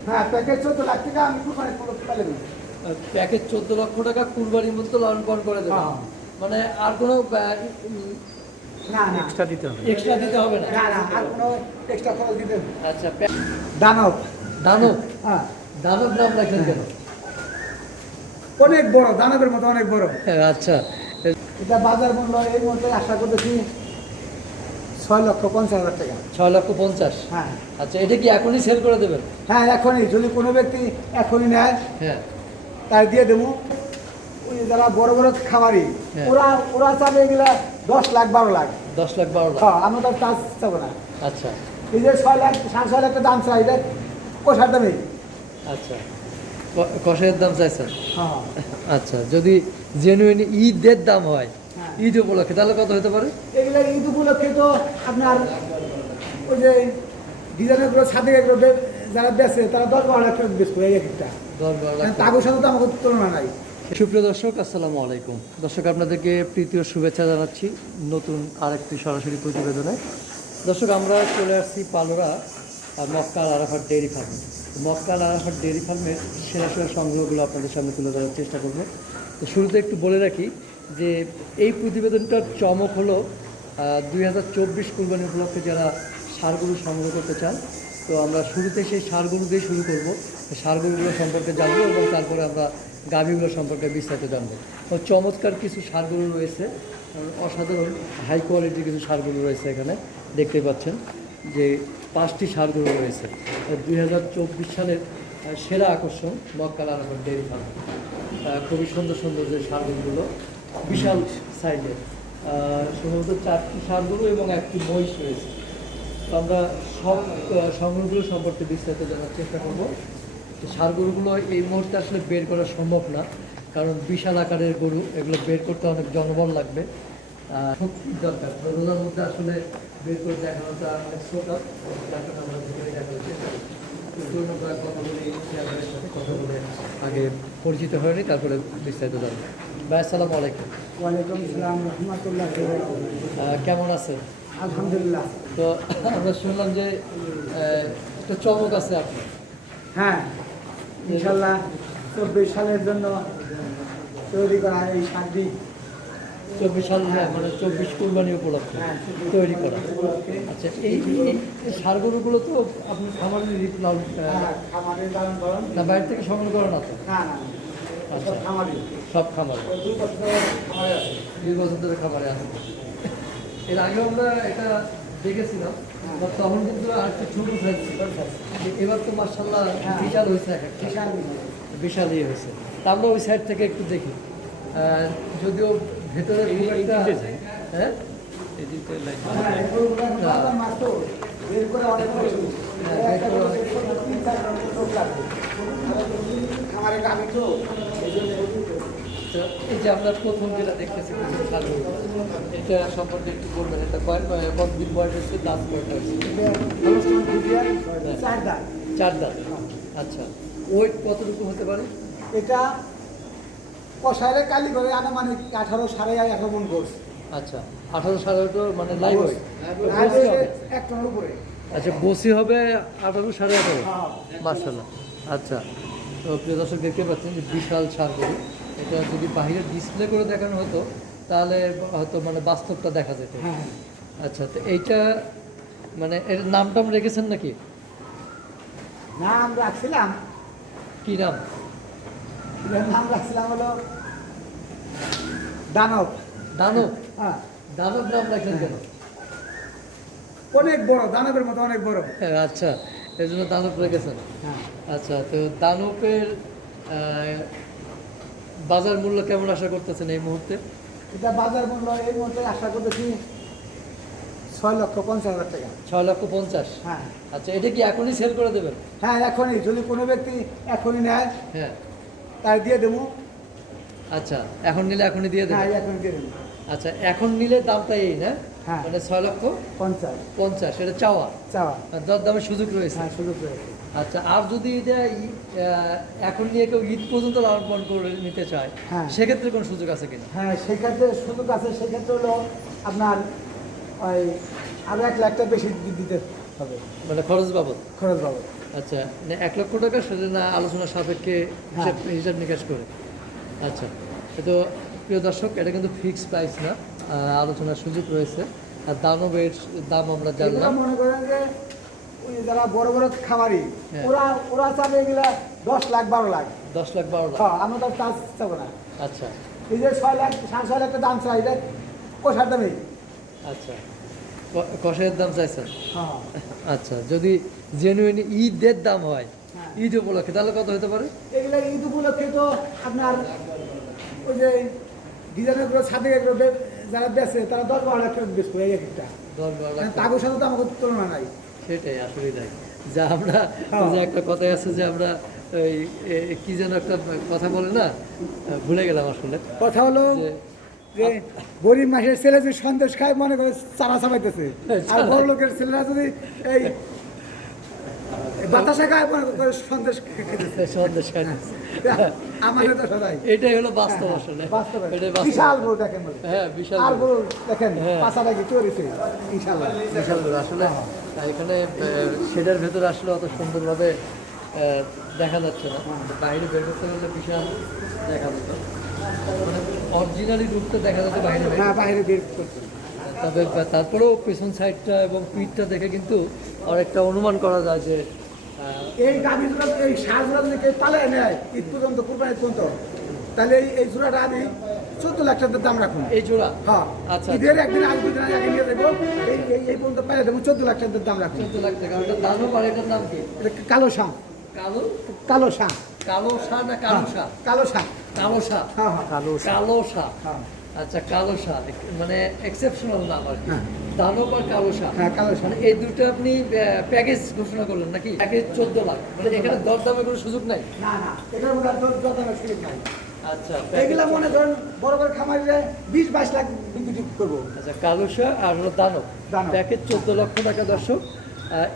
হ্যাঁ প্যাকেজ চোদ্দ লাখ টাকা আমি দোকানে কোনো পেলে না প্যাকেজ চোদ্দ লক্ষ টাকা কুরবানির মতো লালন পালন করে দেবে। হ্যাঁ। মানে আর কোনো না না। এক্সট্রা দিতে হবে। এক্সট্রা দিতে হবে না? না না আর কোনো এক্সট্রা খরচ দিতে হবে আচ্ছা দানব। দানব? হ্যাঁ। দানব নাম রাখলেন কেন? অনেক বড় দানবের মতো অনেক বড়। হ্যাঁ, আচ্ছা। এটা বাজার মূল্য এই মুহূর্তে আশা করতেছি ছয় লক্ষ পঞ্চাশ হাজার টাকা। ছয় লক্ষ পঞ্চাশ? হ্যাঁ। আচ্ছা এটা কি এখনই সেল করে দেবেন? হ্যাঁ এখনই। যদি কোনো ব্যক্তি এখনই নেয় হ্যাঁ। তাই দিয়ে দেবো। ওই যারা বড় বড় খামারি হ্যাঁ। ওরা ওরা চাবে এগুলা দশ লাখ বারো লাখ। দশ লাখ বারো লাখ? হ্যাঁ আমরা তো চাষ চাবো না। আচ্টা এই যে ছয় লাখ সাড়ে ছয় লাখ টাকা দাম চাই এটা কোষার দামে। আচ্ছা। কষাইয়ের দাম চাইছেন? হ্যাঁ। আচ্ছা যদি জেনুইন ঈদের দাম হ্যাঁ। ঈদ উপলক্ষে তাহলে কত হতে পারে? এগুলা ঈদ উপলক্ষে তো আপনার ওই যে ডিজাইনগুলো ছাদে এগুলো যারা বেচে তারা দশ বারো লাখ টাকা বেচবে এক একটা। দশ বারো লাখ টাকা। সাথে তো আমাকে তুলনা নাই। সুপ্রিয় দর্শক আসসালামু আলাইকুম। দর্শক আপনাদেরকে প্রীতীয় শুভেচ্ছা জানাচ্ছি নতুন আরেকটি সরাসরি প্রতিবেদনে। দর্শক আমরা চলে আসছি পালোরা আর মক্কাল আরাফাট ডেয়ারি ফার্মে। মক্কাল আরাফাট ডেয়ারি ফার্মের সেরা সেরা সংগ্রহগুলো আপনাদের সামনে তুলে ধরার চেষ্টা করব। তো শুরুতে একটু বলে রাখি যে এই প্রতিবেদনটার চমক হলো দুই হাজার চব্বিশ কুরবানি উপলক্ষে যারা সারগুলো সংগ্রহ করতে চান, তো আমরা শুরুতে সেই সারগুলো দিয়ে শুরু করব। সারগুলোগুলো সম্পর্কে জানব এবং তারপরে আমরা গাভীগুলো সম্পর্কে বিস্তারিত জানব। তো চমৎকার কিছু সারগুলো রয়েছে, অসাধারণ হাই কোয়ালিটির কিছু সারগুলো রয়েছে এখানে দেখতে পাচ্ছেন যে পাঁচটি সারগুলো রয়েছে। দুই হাজার চব্বিশ সালের সেরা আকর্ষণ মক্কাল আরাফার ডেয়ারি ফার্ম। খুবই সুন্দর সুন্দর যে সারগুলো বিশাল সাইজের সম্ভবত চারটি সারগুলো এবং একটি মহিষ রয়েছে। তো আমরা সব সংগ্রহগুলো সম্পর্কে বিস্তারিত জানার চেষ্টা করব। তো সার গরুগুলো এই মুহূর্তে আসলে বের করা সম্ভব না, কারণ বিশাল আকারের গরু, এগুলো বের করতে অনেক জনবল লাগবে। শক্তির দরকার। রোজার মধ্যে আসলে বের করে দেখানোটা অনেক শ্রোতা দেখানো আমরা ভিতরে দেখানোর চেষ্টা কথা বলি কথা বলে আগে পরিচিত হয়নি, তারপরে বিস্তারিত জানব। ভাই আসসালামু আলাইকুম। ওয়ালাইকুম সালাম রহমতুল্লাহ কেমন আছেন? আলহামদুলিল্লাহ। তো আমরা শুনলাম যে একটা চমক আছে আপনার। হ্যাঁ ইনশাল্লাহ চব্বিশ সালের জন্য তৈরি করা এই সারটি চব্বিশ সাল হ্যাঁ মানে চব্বিশ কুরবানি উপলক্ষে হ্যাঁ, তৈরি করা। আচ্ছা এই সারগরুগুলো তো আপনি খামারের হ্যাঁ, লালন না বাইরে থেকে সংগ্রহ করেন না তো? আচ্ছা। সব খামারি খামারে দুই বছর ধরে খামারে আছে দুই বছর ধরে খামারে আছে এর আগে আমরা এটা দেখেছিলাম তখন কিন্তু আর একটু ছোট সাইজ এবার তো মার্শাল্লাহ হ্যাঁ। বিশাল হয়েছে এক একটা বিশাল ইয়ে হয়েছে তা আমরা ওই সাইড থেকে একটু দেখি যদিও ভেতরে খুব একটা হ্যাঁ হ্যাঁ। হ্যাঁ। খামারে তো, এই যে আমরা প্রথম যেটা দেখতেছি এটা সম্পর্কে একটু বলবেন এটা কয় কতদিন বয়স হচ্ছে দাঁত কয়টা চার দাঁত। চার দাঁত। আচ্ছা। ওয়েট কতটুকু হতে পারে? এটা কষাইলে কালি করে আনুমানিক আঠারো সাড়ে মন আচ্ছা। আঠারো সাড়ে আঠারো মানে লাইভ ওয়েট এক টনের উপরে। আচ্ছা বসি হবে আঠারো সাড়ে আঠারো? হ্যাঁ। মার্শাল্লাহ আচ্ছা। তো প্রিয় দর্শক দেখতে পাচ্ছেন যে বিশাল সার এটা যদি বাইরে ডিসপ্লে করে দেখানো হতো তাহলে হয়তো মানে বাস্তবটা দেখা যেত। হ্যাঁ আচ্ছা তো এইটা মানে এর নাম টাম রেখেছেন নাকি? নাম রাখছিলাম। কি নাম? নাম রাখছিলাম হলো দানব। দানব? হ্যাঁ। দানব নাম রাখলেন কেন? অনেক বড় দানবের মতো অনেক বড়। হ্যাঁ, আচ্ছা এই জন্য দানব রেখেছেন। হ্যাঁ। আচ্ছা তো দানবের বাজার মূল্য কেমন আশা করতেছেন এই মুহূর্তে? এটা বাজার মূল্য এই মুহূর্তে আশা করতেছি ছয় লক্ষ পঞ্চাশ হাজার টাকা। ছয় লক্ষ পঞ্চাশ? হ্যাঁ। আচ্ছা এটা কি এখনই সেল করে দেবেন? হ্যাঁ এখনই। যদি কোনো ব্যক্তি এখনই নেয় হ্যাঁ। তাই দিয়ে দেবো। আচ্ছা এখন নিলে এখনই দিয়ে হ্যাঁ দেবেন এখনই দিয়ে দেবো। আচ্ছা এখন নিলে দামটা এই না? হ্যাঁ। মানে ছয় লক্ষ পঞ্চাশ। পঞ্চাশ এটা চাওয়া। চাওয়া। দর দামের সুযোগ রয়েছে। হ্যাঁ সুযোগ রয়েছে। আচ্ছা আর যদি এটা এখন নিয়ে কেউ ঈদ পর্যন্ত লালন করে নিতে চায় হ্যাঁ। সেক্ষেত্রে কোনো সুযোগ আছে কিনা? হ্যাঁ সেক্ষেত্রে সুযোগ আছে সেক্ষেত্রে হলো আপনার ওই আরও এক লাখ টাকা বেশি দিতে হবে। মানে খরচ বাবদ? খরচ বাবদ। আচ্ছা মানে এক লক্ষ টাকা সেটা না আলোচনা সাপেক্ষে হিসাব হিসাব নিকাশ করে। আচ্ছা তো প্রিয় দর্শক এটা কিন্তু ফিক্সড প্রাইস না। আলোচনার সুযোগ রয়েছে। আর দামও দানবের দাম আমরা জানলাম। মনে করেন যে ওই যারা বড় বড় খামারি হ্যাঁ। ওরা ওরা চাবে এগুলা দশ লাখ বারো লাখ। দশ লাখ বারো লাখ। হ্যাঁ আমরা তো চাষ চাবো না। আচ্টা এই যে ছয় লাখ সাড়ে ছয় লাখ দাম চাই এটা পোষার দামে। আচ্ছা। ক- কষাইয়ের দাম চাইছেন? হ্যাঁ। আচ্ছা যদি জেনুইন ঈদের দাম হয়। ঈদ উপলক্ষে তাহলে কত হতে পারে? এগুলো ঈদ উপলক্ষে তো আপনার ওই যে ডিজাইনের ছাদে যারা বেচে তারা দশ বারো লাখ টাকা বেচবো এই একটা। দশ বারো লাখ টাকা। সাথে তো আমাকে তুলনা নাই। সেটাই আসলে তাই। যা আমরা হ্যাঁ। যে একটা কথাই আছে যে আমরা কি যেন একটা কথা বলে না? ভুলে গেলাম আসলে। কথা হলো যে গরিব মাসের ছেলে যদি সন্দেশ খায় মনে করে চারা চাপাইতেছে আর চারা। বড় লোকের ছেলেরা যদি এই বাতাসা খায় মনে করে সন্দেশ সন্দেশ খাইতেছে। এটাই হলো বাস্তব আসলে। বাস্তবে এটাই বিশাল বড় দেখেন হ্যাঁ বিশাল আর বড়। বড় দেখেন হ্যাঁ। পাশাটা কি চড়েছে ইনশাল্লাহ বিশাল আসলে এখানে সেটার ভেতরে আসলে অত সুন্দরভাবে আহ, দেখা যাচ্ছে না। বাইরে বের করতে গেলে বিশাল দেখা যেত মানে অরিজিনালি রূপটা দেখা যেত বাইরে বের হ্যাঁ বাইরে বের করছে তবে তারপরেও পেছন সাইডটা এবং পিঠটা দেখে কিন্তু অনেকটা অনুমান করা যায় যে এই গাভীগুলো এই সারগুলো যদি কেউ পালে নেয় ঈদ পর্যন্ত কুরবানি পর্যন্ত তাহলে এই জোড়াটা আমি চোদ্দ লাখ টাকার দাম রাখুন। এই জোড়া? হ্যাঁ। আচ্ছা। ঈদের একদিন আগে দুদিন আগে নিয়ে দেবো এই এই- এই পর্যন্ত পাইলে দেবো চোদ্দ লাখ টাকার দাম রাখুন। চোদ্দ লাখ টাকা। ওটার দামও পারে এটার নাম কি? এটা কালো শাঁ কালো? কালো শাঁ কালো শাহ না কালো শাহ কালো শাঁ কালো শাহ হ্যাঁ হ্যাঁ। কালো কালো শাহ হ্যাঁ। আচ্ছা কালো শাহ মানে এক্সেপশনাল নাম আর কি। হ্যাঁ। দানব আর কালো শাহ হ্যাঁ কালো শাঁ মানে এই দুটো আপনি প্যাকেজ ঘোষণা করলেন নাকি? প্যাকেজ চোদ্দ লাখ। মানে এখানে দরদামে কোনো সুযোগ নাই? না না এটার মধ্যে দরদামের সুযোগ নাই। আচ্ছা এগুলা মনে করেন বড় বড় খামারিরা বিশ বাইশ লাখ বিক্রি করব। আচ্ছা কালো আর দানব। দানব। প্যাকেজ চোদ্দ লক্ষ টাকা দর্শক।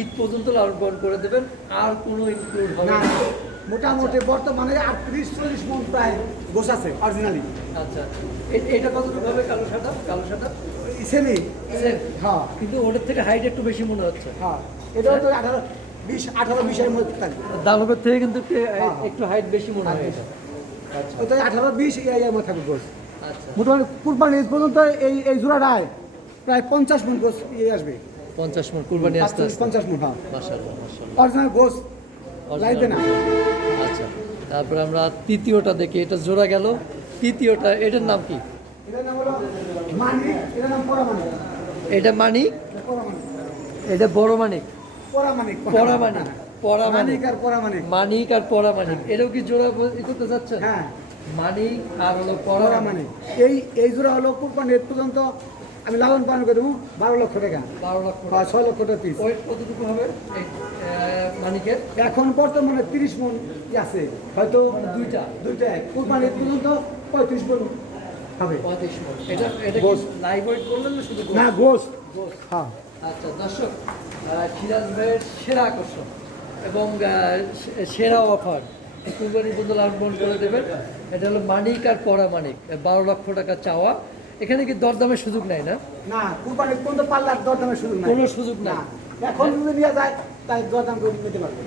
ঈদ পর্যন্ত লালন করে দেবেন আর কোনো ইনক্লুড হবে না না। না, মোটামুটি বর্তমানে আটত্রিশ চল্লিশ মন প্রায় গোছ আছে অরিজিনালি আচ্ছা এটা কতটুকু হবে কালো শাটা কালো সেমি। Same? হ্যাঁ। কিন্তু ওটার থেকে হাইট একটু বেশি মনে হচ্ছে। হ্যাঁ। এটাও তো আঠারো বিশ আঠারো বিশের মধ্যে থাকবে। থেকে কিন্তু একটু হ্যাঁ। হাইট বেশি মনে হয় এটা আচ্ছা। আঠারো বিশ মধ্যে থাকবে আচ্ছা। মোটামুটি কুরবানি ঈদ পর্যন্ত এই এই জোড়াটায় প্রায় পঞ্চাশ মন গোছ ইয়ে আসবে। পঞ্চাশ মন কুরবানি আসতে পঞ্চাশ মন হ্যাঁ। অরিজিনাল গোছ লাগবে না। আচ্ছা। তারপরে আমরা তৃতীয়টা দেখি। এটা জোড়া গেল। তৃতীয়টা এটার নাম কি? এটা মানিক এটা বড় মানিক। পরামানিক পরামানিক। পরামানিক মানিক আর পরামানিক এটাও কি জোড়া করতে চাচ্ছেন? হ্যাঁ। মানিক আর হলো পরামানিক। এই এই জোড়া হলো কুরবানি পর্যন্ত আমি লালন পালন করে দেবো বারো লক্ষ টাকা। বারো লক্ষ বা ছয় লক্ষ টাকা পিস ওয়েট কতটুকু হবে? মানিকের? এখন বর্তমানে তিরিশ মন আছে। হয়তো দুইটা। দুইটা কুরবানি পর্যন্ত পঁয়ত্রিশ মন হবে। পঁয়ত্রিশ মন এটা এটা লাইভ ওয়েট করলেন না শুধু না গোস গোস। হ্যাঁ। আচ্ছা দর্শক সিরাজ ভাইয়ের সেরা আকর্ষণ এবং সেরা অফার কুরবানি লাভবান করে দেবেন। এটা হলো মানিক আর পরা মানিক। বারো লক্ষ টাকা চাওয়া। এখানে কি দরদামের সুযোগ নাই না? না কুরবানি ঈদ পর্যন্ত পাল্লার দরদামের সুযোগ নাই। কোনো সুযোগ না এখন যদি নিয়ে যায় তাই দরদাম করে নিতে পারবে।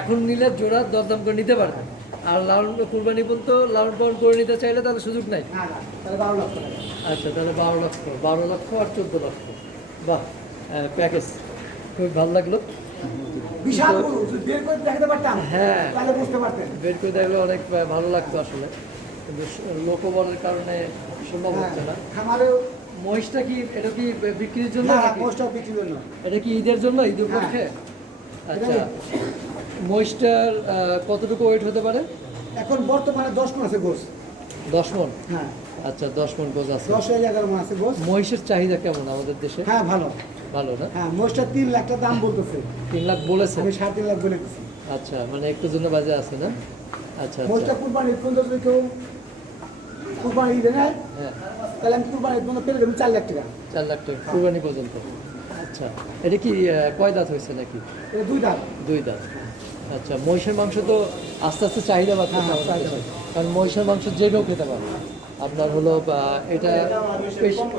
এখন নিলে জোড়া দরদাম করে নিতে পারবেন আর লালন কুরবানি বলতো লালন পালন করে নিতে চাইলে তাহলে সুযোগ নাই? আচ্ছা তাহলে বারো লক্ষ বারো লক্ষ আর চোদ্দ লক্ষ। বাহ প্যাকেজ খুব ভালো লাগল। হ্যাঁ। বের করে দেখলে অনেক ভালো লাগতো আসলে। কিন্তু লোকবলের কারণে সম্ভব হ্যাঁ, হচ্ছে না। মহিষটা কি এটা কি বিক্রির জন্য বিক্রির এটা কি ঈদের জন্য ঈদ উপলক্ষে আচ্ছা। মহিষটার কতটুকু ওয়েট হতে পারে? এখন বর্তমানে দশ মন আছে গোস। দশ মন? হ্যাঁ। আচ্ছা দশ মন গোজ আছে। দশ হাজার এগারো মন আছে গোস। মহিষের চাহিদা কেমন আমাদের দেশে? হ্যাঁ ভালো। ভালো না? হ্যাঁ মোষটা তিন লাখ টাকা দাম বলতেছে। তিন লাখ বলেছে? আমি সাড়ে তিন লাখ বলে আচ্ছা মানে একটু জন্য বাজে আছে না? আচ্ছা আচ্ছা। কুরবানি পর্যন্ত যদি কেউ কুরবানি নেয় হ্যাঁ। তাহলে আমি কুরবানি পর্যন্ত পেলে দেবো চার লাখ টাকা। চার লাখ টাকা কুরবানি পর্যন্ত। আচ্ছা এটা কি কয় দাঁত হয়েছে নাকি? দুই দাম দুই দাঁত। আচ্ছা মহিষের মাংস তো আস্তে আস্তে চাহিদা বাড়ছে। হ্যাঁ। কারণ মহিষের মাংস যে কেউ খেতে পারে। আপনার হলো এটা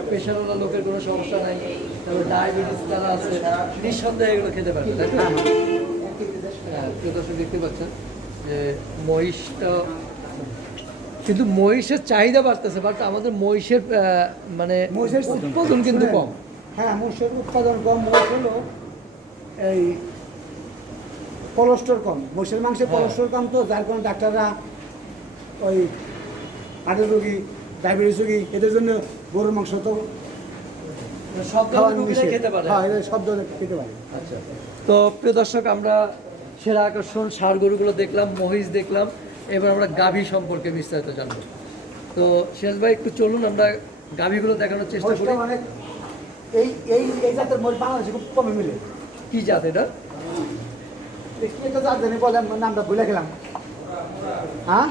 প্রেশারওয়ালা লোকের কোনো সমস্যা নাই। তারপর ডায়াবেটিস যারা আছে নিঃসন্দেহে এগুলো খেতে পারে তাই তো? হ্যাঁ, প্রিয় দর্শক দেখতে পাচ্ছেন যে মহিষটা কিন্তু মহিষের চাহিদা বাড়তেছে বাট আমাদের মহিষের মানে মহিষের উৎপাদন কিন্তু কম। হ্যাঁ মহিষের উৎপাদন কম। মহিষ হলো এই কোলেস্ট্রল কম। মহিষের মাংসে হ্যাঁ। কোলেস্ট্রল কম তো যার কারণে ডাক্তাররা ওই হার্টের রোগী ডায়াবেটিস রোগী এদের জন্য গরুর মাংস তো সব ধরনের খেতে পারে। হ্যাঁ সব ধরনের খেতে পারে। আচ্ছা। তো প্রিয় দর্শক আমরা সেরা আকর্ষণ ষাড় গরুগুলো দেখলাম মহিষ দেখলাম এবার আমরা গাভী সম্পর্কে বিস্তারিত জানব। তো শেষ ভাই একটু চলুন আমরা গাভীগুলো দেখানোর চেষ্টা করি। এই এই এই জাতের মহিষ বাংলাদেশে খুব কমে মিলে। কি জাত এটা? কি একটা জাত জানি বলে নামটা ভুলে গেলাম। হ্যাঁ?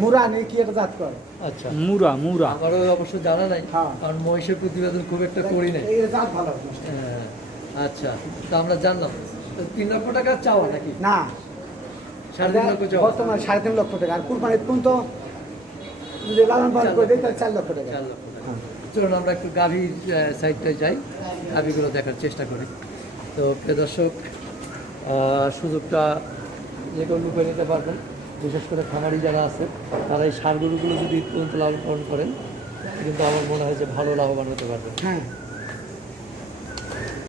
মুরানি কি একটা জাত করে আচ্ছা। মুরা মুরা। আমারও অবশ্য জানা নাই হ্যাঁ। কারণ মহিষের প্রতিবেদন খুব একটা করি নাই। জাত ভালো হ্যাঁ, আচ্ছা তো আমরা জানলাম। তিন লক্ষ টাকা চাওয়া নাকি? না। সাড়ে তিন লক্ষ চাওয়া। বর্তমানে সাড়ে তিন লক্ষ টাকা। আর কুরবানির কোন যদি লালন পালন করে দেয় তাহলে চার লক্ষ টাকা। চার লক্ষ টাকা। চলুন আমরা একটু গাভীর সাইডটায় যাই। গাভীগুলো দেখার চেষ্টা করি। তো প্রিয় দর্শক সুযোগটা যে কেউ রূপে নিতে পারবেন। বিশেষ করে খামারি যারা আছে, তারা এই সার গরুগুলো যদি তুলতে লালন পালন করেন, কিন্তু আমার মনে হয় যে ভালো লাভবান হতে পারবেন। হ্যাঁ।